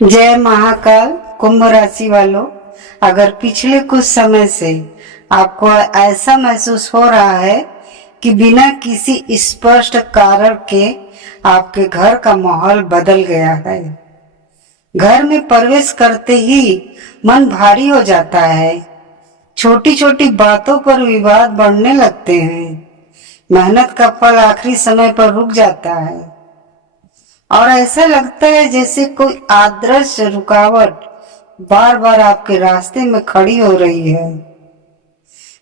जय महाकाल। कुंभ राशि वालों, अगर पिछले कुछ समय से आपको ऐसा महसूस हो रहा है कि बिना किसी स्पष्ट कारण के आपके घर का माहौल बदल गया है, घर में प्रवेश करते ही मन भारी हो जाता है, छोटी छोटी बातों पर विवाद बढ़ने लगते हैं, मेहनत का फल आखिरी समय पर रुक जाता है और ऐसा लगता है जैसे कोई अदृश्य रुकावट बार बार आपके रास्ते में खड़ी हो रही है,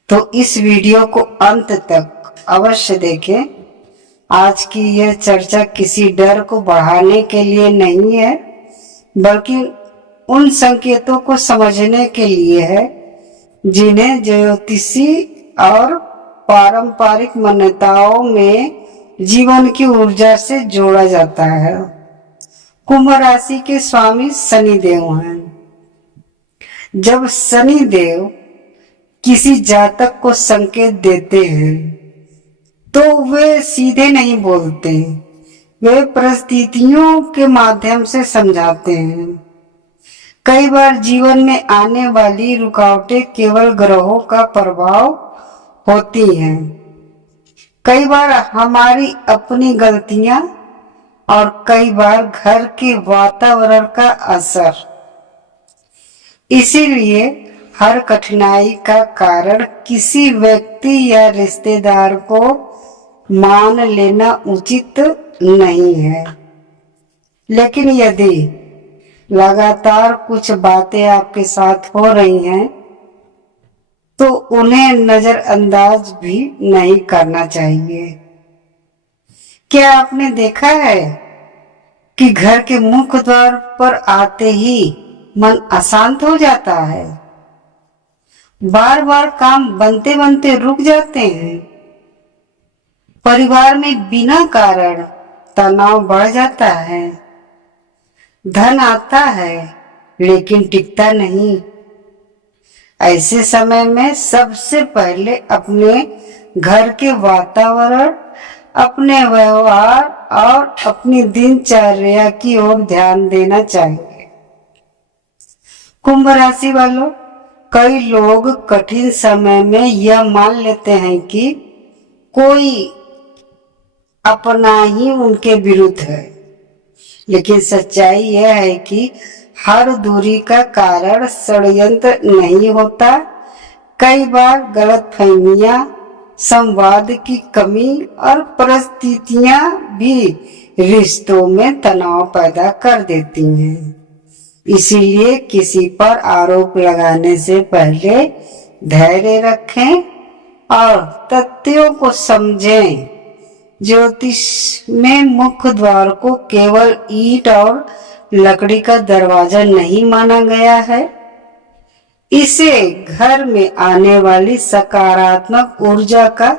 तो इस वीडियो को अंत तक अवश्य देखें। आज की यह चर्चा किसी डर को बढ़ाने के लिए नहीं है, बल्कि उन संकेतों को समझने के लिए है जिन्हें ज्योतिषी और पारंपरिक मान्यताओं में जीवन की ऊर्जा से जोड़ा जाता है। कुंभ राशि के स्वामी शनिदेव हैं। जब शनिदेव किसी जातक को संकेत देते हैं तो वे सीधे नहीं बोलते, वे परिस्थितियों के माध्यम से समझाते हैं। कई बार जीवन में आने वाली रुकावटें केवल ग्रहों का प्रभाव होती हैं, कई बार हमारी अपनी गलतियां और कई बार घर के वातावरण का असर। इसीलिए हर कठिनाई का कारण किसी व्यक्ति या रिश्तेदार को मान लेना उचित नहीं है, लेकिन यदि लगातार कुछ बातें आपके साथ हो रही हैं तो उन्हें नजरअंदाज भी नहीं करना चाहिए। क्या आपने देखा है कि घर के मुख्य द्वार पर आते ही मन अशांत हो जाता है, बार बार काम बनते बनते रुक जाते हैं, परिवार में बिना कारण तनाव बढ़ जाता है, धन आता है लेकिन टिकता नहीं। ऐसे समय में सबसे पहले अपने घर के वातावरण, अपने व्यवहार और अपनी दिनचर्या की ओर ध्यान देना चाहिए। कुंभ राशि वालों, कई लोग कठिन समय में यह मान लेते हैं कि कोई अपना ही उनके विरुद्ध है, लेकिन सच्चाई यह है कि हर दूरी का कारण षड्यंत्र नहीं होता। कई बार गलतफहमियां, संवाद की कमी और परिस्थितियां भी रिश्तों में तनाव पैदा कर देती हैं। इसीलिए किसी पर आरोप लगाने से पहले धैर्य रखें और तथ्यों को समझें। ज्योतिष में मुख्य द्वार को केवल ईंट और लकड़ी का दरवाजा नहीं माना गया है, इसे घर में आने वाली सकारात्मक ऊर्जा का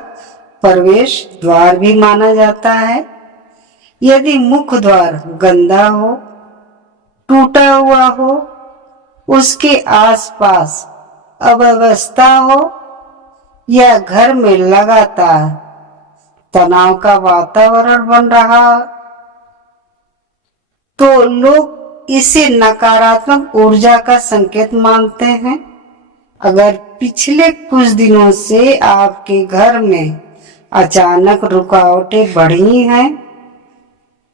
प्रवेश द्वार भी माना जाता है। यदि मुख्य द्वार गंदा हो, टूटा हुआ हो, उसके आसपास अव्यवस्था हो या घर में लगातार तनाव का वातावरण बन रहा, तो लोग इसे नकारात्मक ऊर्जा का संकेत मानते हैं। अगर पिछले कुछ दिनों से आपके घर में अचानक रुकावटें बढ़ी हैं,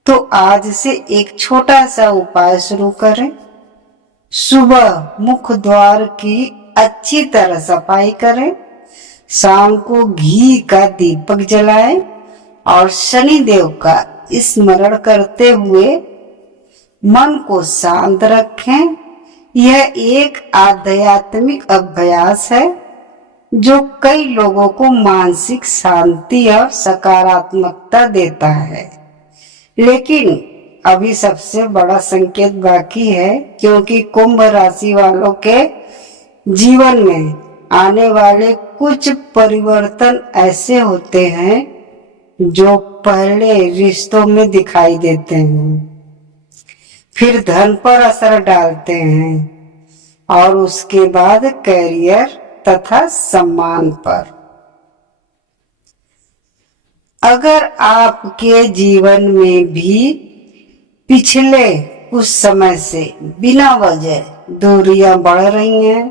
तो आज से एक छोटा सा उपाय शुरू करें। सुबह मुख्य द्वार की अच्छी तरह सफाई करें, शाम को घी का दीपक जलाएं और शनिदेव का स्मरण करते हुए मन को शांत रखें। यह एक आध्यात्मिक अभ्यास है जो कई लोगों को मानसिक शांति और सकारात्मकता देता है। लेकिन अभी सबसे बड़ा संकेत बाकी है, क्योंकि कुंभ राशि वालों के जीवन में आने वाले कुछ परिवर्तन ऐसे होते हैं जो पहले रिश्तों में दिखाई देते हैं, फिर धन पर असर डालते हैं और उसके बाद करियर तथा सम्मान पर। अगर आपके जीवन में भी पिछले कुछ समय से बिना वजह दूरियां बढ़ रही हैं।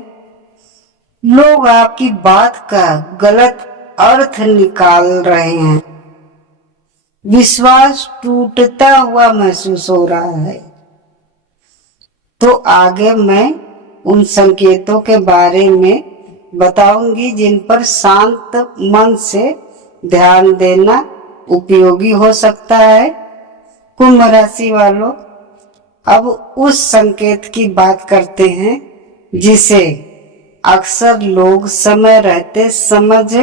लोग आपकी बात का गलत अर्थ निकाल रहे हैं। विश्वास टूटता हुआ महसूस हो रहा है। तो आगे मैं उन संकेतों के बारे में बताऊंगी जिन पर शांत मन से ध्यान देना उपयोगी हो सकता है। कुंभ राशि वालों, अब उस संकेत की बात करते हैं जिसे अक्सर लोग समय रहते समझ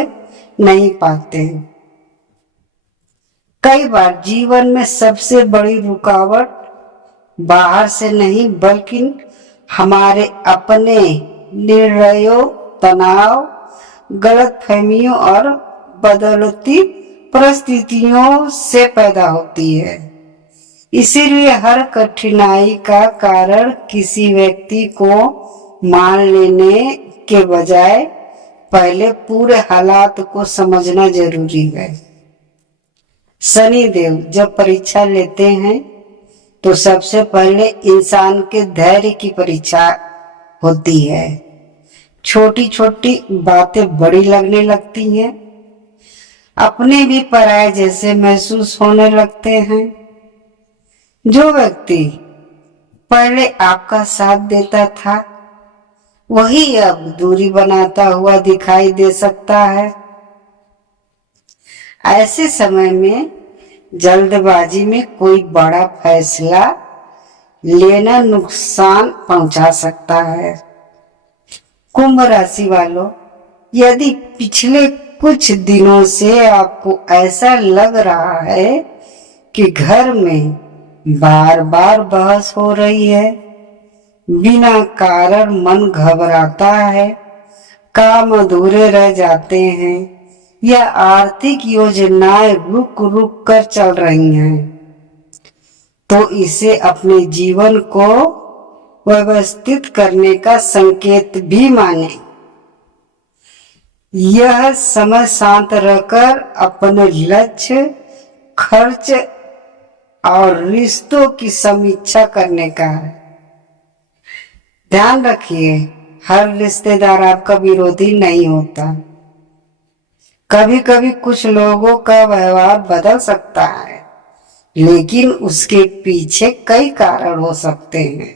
नहीं पाते। कई बार जीवन में सबसे बड़ी रुकावट बाहर से नहीं बल्कि हमारे अपने निर्णयों, तनाव, गलतफहमियों और बदलती परिस्थितियों से पैदा होती है। इसीलिए हर कठिनाई का कारण किसी व्यक्ति को मान लेने के बजाय पहले पूरे हालात को समझना जरूरी है। शनि देव जब परीक्षा लेते हैं तो सबसे पहले इंसान के धैर्य की परीक्षा होती है। छोटी छोटी बातें बड़ी लगने लगती हैं, अपने भी पराये जैसे महसूस होने लगते हैं। जो व्यक्ति पहले आपका साथ देता था वही अब दूरी बनाता हुआ दिखाई दे सकता है। ऐसे समय में जल्दबाजी में कोई बड़ा फैसला लेना नुकसान पहुंचा सकता है। कुंभ राशि वालों, यदि पिछले कुछ दिनों से आपको ऐसा लग रहा है कि घर में बार बार बहस हो रही है, बिना कारण मन घबराता है, काम अधूरे रह जाते हैं या आर्थिक योजनाएं रुक रुक कर चल रही हैं, तो इसे अपने जीवन को व्यवस्थित करने का संकेत भी माने। यह समय शांत रहकर अपने लक्ष्य, खर्च और रिश्तों की समीक्षा करने का है। ध्यान रखिए, हर रिश्तेदार आपका विरोधी नहीं होता। कभी कभी कुछ लोगों का व्यवहार बदल सकता है, लेकिन उसके पीछे कई कारण हो सकते हैं।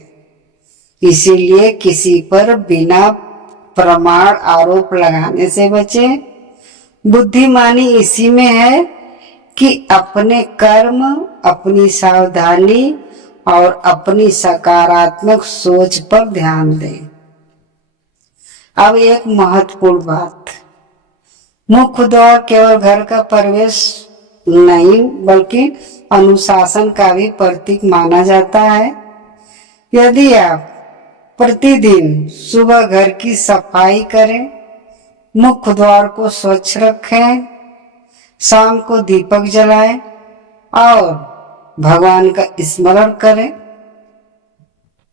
इसीलिए किसी पर बिना प्रमाण आरोप लगाने से बचें। बुद्धिमानी इसी में है कि अपने कर्म, अपनी सावधानी और अपनी सकारात्मक सोच पर ध्यान दें। अब एक महत्वपूर्ण बात, मुख्य द्वार केवल घर का प्रवेश नहीं बल्कि अनुशासन का भी प्रतीक माना जाता है। यदि आप प्रतिदिन सुबह घर की सफाई करें, मुख्य द्वार को स्वच्छ रखें, शाम को दीपक जलाएं और भगवान का स्मरण करें,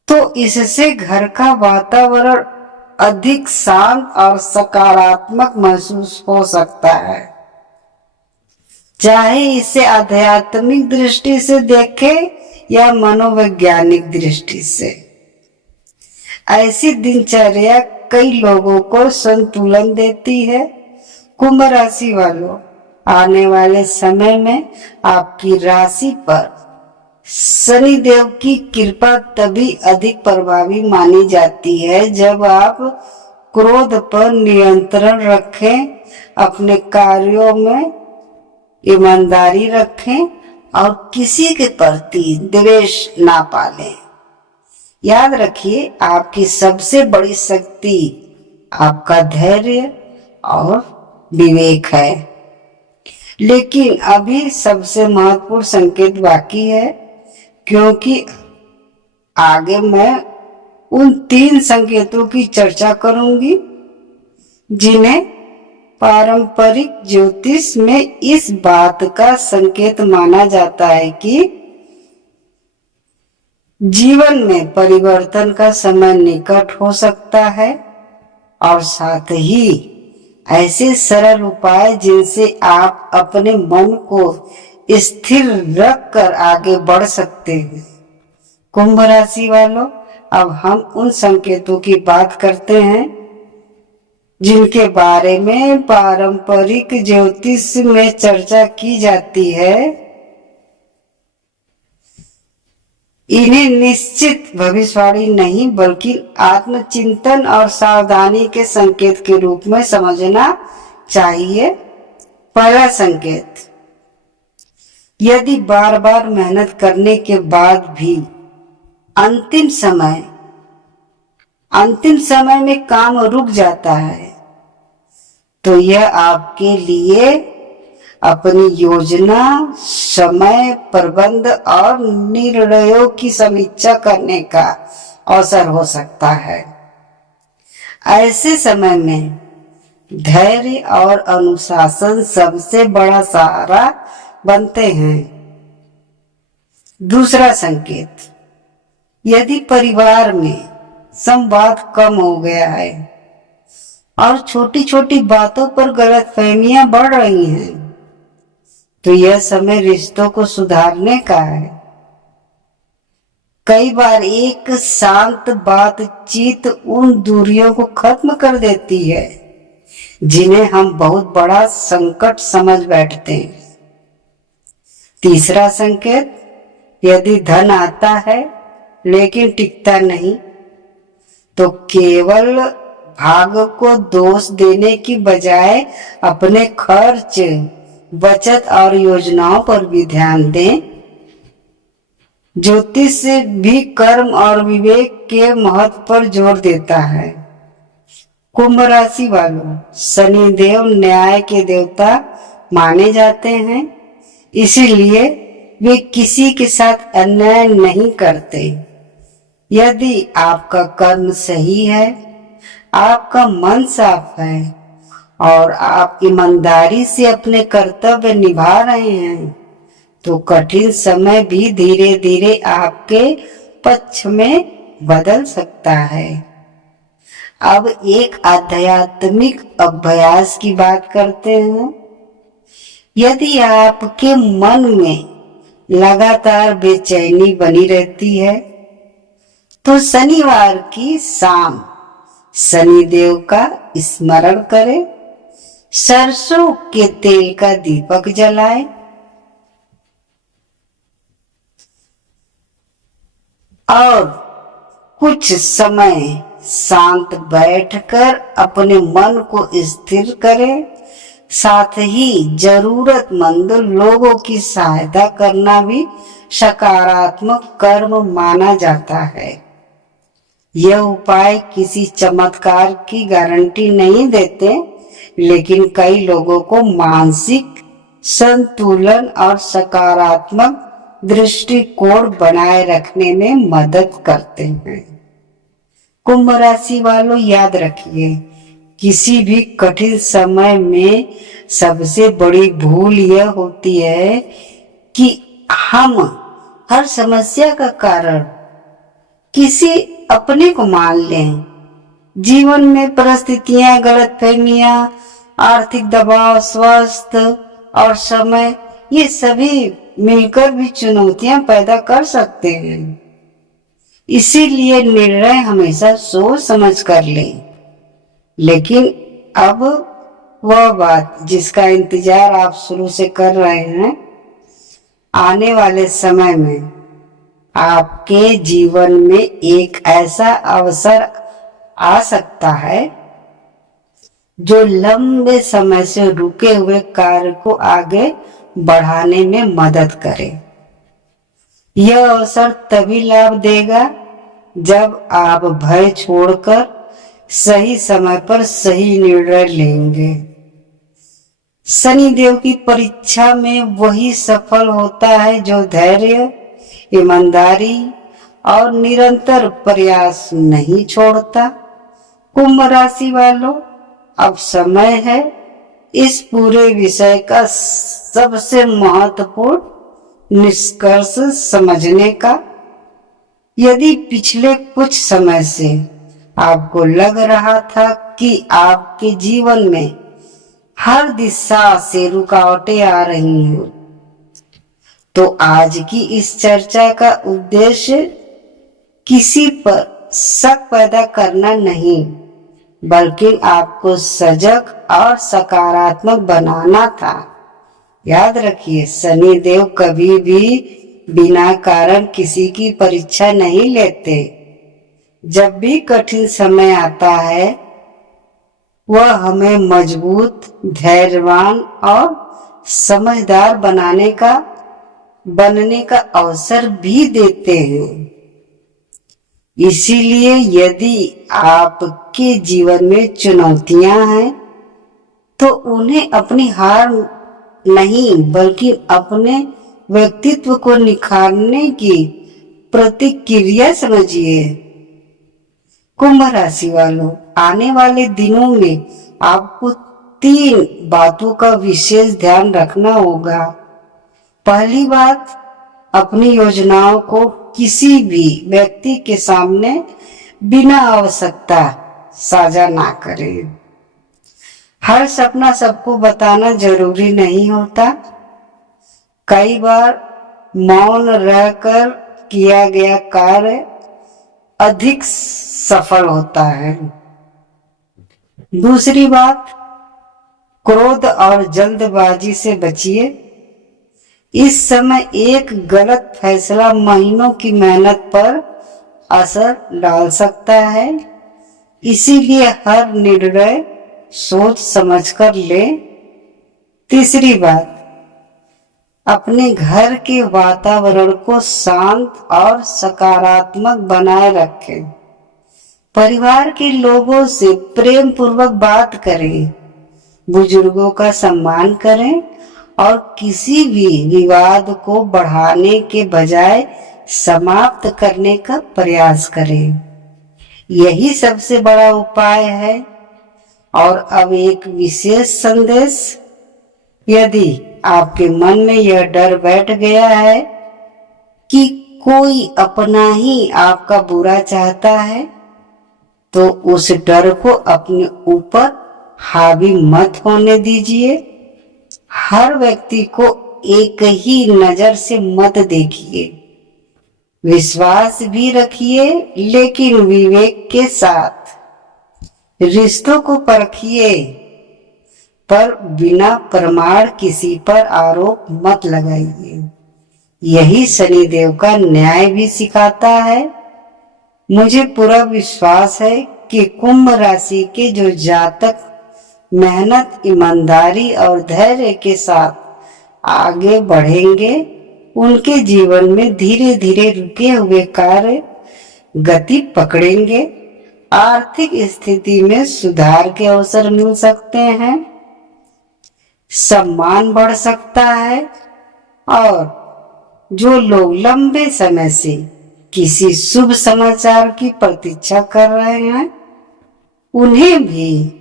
तो इससे घर का वातावरण अधिक शांत और सकारात्मक महसूस हो सकता है। चाहे इसे आध्यात्मिक दृष्टि से देखें या मनोवैज्ञानिक दृष्टि से। ऐसी दिनचर्या कई लोगों को संतुलन देती है। कुंभ राशि वालों, आने वाले समय में आपकी राशि पर शनि देव की कृपा तभी अधिक प्रभावी मानी जाती है जब आप क्रोध पर नियंत्रण रखें, अपने कार्यों में ईमानदारी रखें और किसी के प्रति द्वेष ना पालें। याद रखिए, आपकी सबसे बड़ी शक्ति आपका धैर्य और विवेक है। लेकिन अभी सबसे महत्वपूर्ण संकेत बाकी है, क्योंकि आगे मैं उन 3 संकेतों की चर्चा करूंगी जिन्हें पारंपरिक ज्योतिष में इस बात का संकेत माना जाता है कि जीवन में परिवर्तन का समय निकट हो सकता है, और साथ ही ऐसे सरल उपाय जिनसे आप अपने मन को स्थिर रखकर आगे बढ़ सकते हैं। कुंभ राशि वालों, अब हम उन संकेतों की बात करते हैं जिनके बारे में पारंपरिक ज्योतिष में चर्चा की जाती है। इन्हें निश्चित भविष्यवाणी नहीं बल्कि आत्मचिंतन और सावधानी के संकेत के रूप में समझना चाहिए। पहला संकेत, यदि बार बार मेहनत करने के बाद भी अंतिम समय में काम रुक जाता है, तो यह आपके लिए अपनी योजना, समय प्रबंध और निर्णयों की समीक्षा करने का अवसर हो सकता है। ऐसे समय में धैर्य और अनुशासन सबसे बड़ा सहारा बनते हैं। दूसरा संकेत, यदि परिवार में संवाद कम हो गया है और छोटी छोटी बातों पर गलतफहमियां बढ़ रही हैं, तो यह समय रिश्तों को सुधारने का है। कई बार एक शांत बातचीत उन दूरियों को खत्म कर देती है जिन्हें हम बहुत बड़ा संकट समझ बैठते हैं। तीसरा संकेत, यदि धन आता है लेकिन टिकता नहीं, तो केवल भाग्य को दोष देने की बजाय अपने खर्च, बचत और योजनाओं पर भी ध्यान दें। ज्योतिष भी कर्म और विवेक के महत्व पर जोर देता है। कुंभ राशि वालों, शनि देव न्याय के देवता माने जाते हैं, इसीलिए वे किसी के साथ अन्याय नहीं करते। यदि आपका कर्म सही है, आपका मन साफ है और आप ईमानदारी से अपने कर्तव्य निभा रहे हैं, तो कठिन समय भी धीरे धीरे आपके पक्ष में बदल सकता है। अब एक आध्यात्मिक अभ्यास की बात करते हैं। यदि आपके मन में लगातार बेचैनी बनी रहती है, तो शनिवार की शाम शनिदेव का स्मरण करें, सरसों के तेल का दीपक जलाएं और कुछ समय शांत बैठकर अपने मन को स्थिर करें। साथ ही जरूरतमंद लोगों की सहायता करना भी सकारात्मक कर्म माना जाता है। यह उपाय किसी चमत्कार की गारंटी नहीं देते, लेकिन कई लोगों को मानसिक संतुलन और सकारात्मक दृष्टिकोण बनाए रखने में मदद करते हैं। कुंभ राशि वालों, याद रखिए, किसी भी कठिन समय में सबसे बड़ी भूल यह होती है कि हम हर समस्या का कारण किसी अपने को मान लें। जीवन में परिस्थितियां, गलतफहमियां, आर्थिक दबाव, स्वास्थ्य और समय, ये सभी मिलकर भी चुनौतियां पैदा कर सकते हैं। इसीलिए निर्णय हमेशा सोच समझ कर लें। लेकिन अब वह बात जिसका इंतजार आप शुरू से कर रहे हैं, आने वाले समय में आपके जीवन में एक ऐसा अवसर आ सकता है जो लंबे समय से रुके हुए कार्य को आगे बढ़ाने में मदद करे। यह अवसर तभी लाभ देगा जब आप भय छोड़कर सही समय पर सही निर्णय लेंगे। शनिदेव की परीक्षा में वही सफल होता है जो धैर्य, ईमानदारी और निरंतर प्रयास नहीं छोड़ता। कुंभ राशि वालों, अब समय है इस पूरे विषय का सबसे महत्वपूर्ण निष्कर्ष समझने का। यदि पिछले कुछ समय से आपको लग रहा था कि आपके जीवन में हर दिशा से रुकावटें आ रही हैं, तो आज की इस चर्चा का उद्देश्य किसी पर शक पैदा करना नहीं, बल्कि आपको सजग और सकारात्मक बनाना था। याद रखिए, शनिदेव कभी भी बिना कारण किसी की परीक्षा नहीं लेते। जब भी कठिन समय आता है, वह हमें मजबूत, धैर्यवान और समझदार बनने का अवसर भी देते हैं। इसीलिए यदि आपके जीवन में चुनौतियां हैं, तो उन्हें अपनी हार नहीं, बल्कि अपने व्यक्तित्व को निखारने की प्रतिक्रिया समझिए। कुंभ राशि वालों, आने वाले दिनों में आपको 3 बातों का विशेष ध्यान रखना होगा। पहली बात, अपनी योजनाओं को किसी भी व्यक्ति के सामने बिना आवश्यकता साझा ना करें। हर सपना सबको बताना जरूरी नहीं होता। कई बार मौन रहकर किया गया कार्य अधिक सफल होता है। दूसरी बात, क्रोध और जल्दबाजी से बचिए। इस समय एक गलत फैसला महीनों की मेहनत पर असर डाल सकता है, इसीलिए हर निर्णय सोच समझकर ले। तीसरी बात, अपने घर के वातावरण को शांत और सकारात्मक बनाए रखें। परिवार के लोगों से प्रेम पूर्वक बात करें, बुजुर्गों का सम्मान करें और किसी भी विवाद को बढ़ाने के बजाय समाप्त करने का प्रयास करें। यही सबसे बड़ा उपाय है। और अब एक विशेष संदेश, यदि आपके मन में यह डर बैठ गया है कि कोई अपना ही आपका बुरा चाहता है, तो उस डर को अपने ऊपर हावी मत होने दीजिए। हर व्यक्ति को एक ही नजर से मत देखिए। विश्वास भी रखिए, लेकिन विवेक के साथ। रिश्तों को परखिए, पर बिना प्रमाण किसी पर आरोप मत लगाइए। यही शनिदेव का न्याय भी सिखाता है। मुझे पूरा विश्वास है कि कुंभ राशि के जो जातक मेहनत, ईमानदारी और धैर्य के साथ आगे बढ़ेंगे, उनके जीवन में धीरे धीरे रुके हुए कार्य गति पकड़ेंगे। आर्थिक स्थिति में सुधार के अवसर मिल सकते हैं, सम्मान बढ़ सकता है और जो लोग लंबे समय से किसी शुभ समाचार की प्रतीक्षा कर रहे हैं, उन्हें भी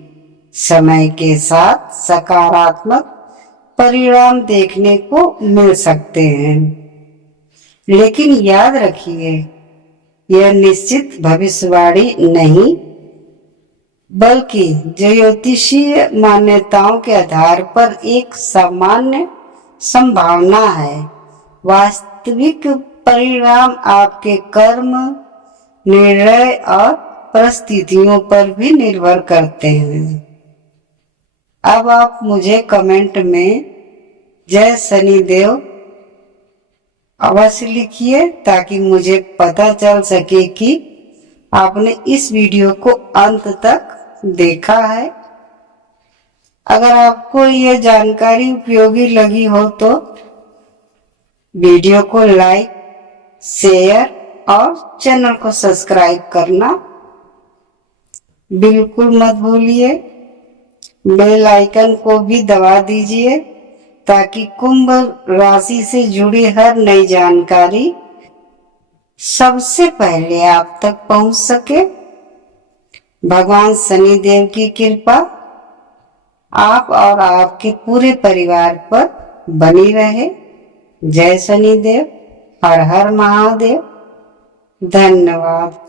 समय के साथ सकारात्मक परिणाम देखने को मिल सकते हैं। लेकिन याद रखिए, यह निश्चित भविष्यवाणी नहीं, बल्कि ज्योतिषीय मान्यताओं के आधार पर एक सामान्य संभावना है। वास्तविक परिणाम आपके कर्म, निर्णय और परिस्थितियों पर भी निर्भर करते हैं। अब आप मुझे कमेंट में जय शनिदेव अवश्य लिखिए, ताकि मुझे पता चल सके कि आपने इस वीडियो को अंत तक देखा है। अगर आपको यह जानकारी उपयोगी लगी हो तो वीडियो को लाइक, शेयर और चैनल को सब्सक्राइब करना बिल्कुल मत भूलिए। बेल आइकन को भी दबा दीजिए, ताकि कुंभ राशि से जुड़ी हर नई जानकारी सबसे पहले आप तक पहुंच सके। भगवान शनिदेव की कृपा आप और आपके पूरे परिवार पर बनी रहे। जय शनिदेव, हर हर महादेव। धन्यवाद।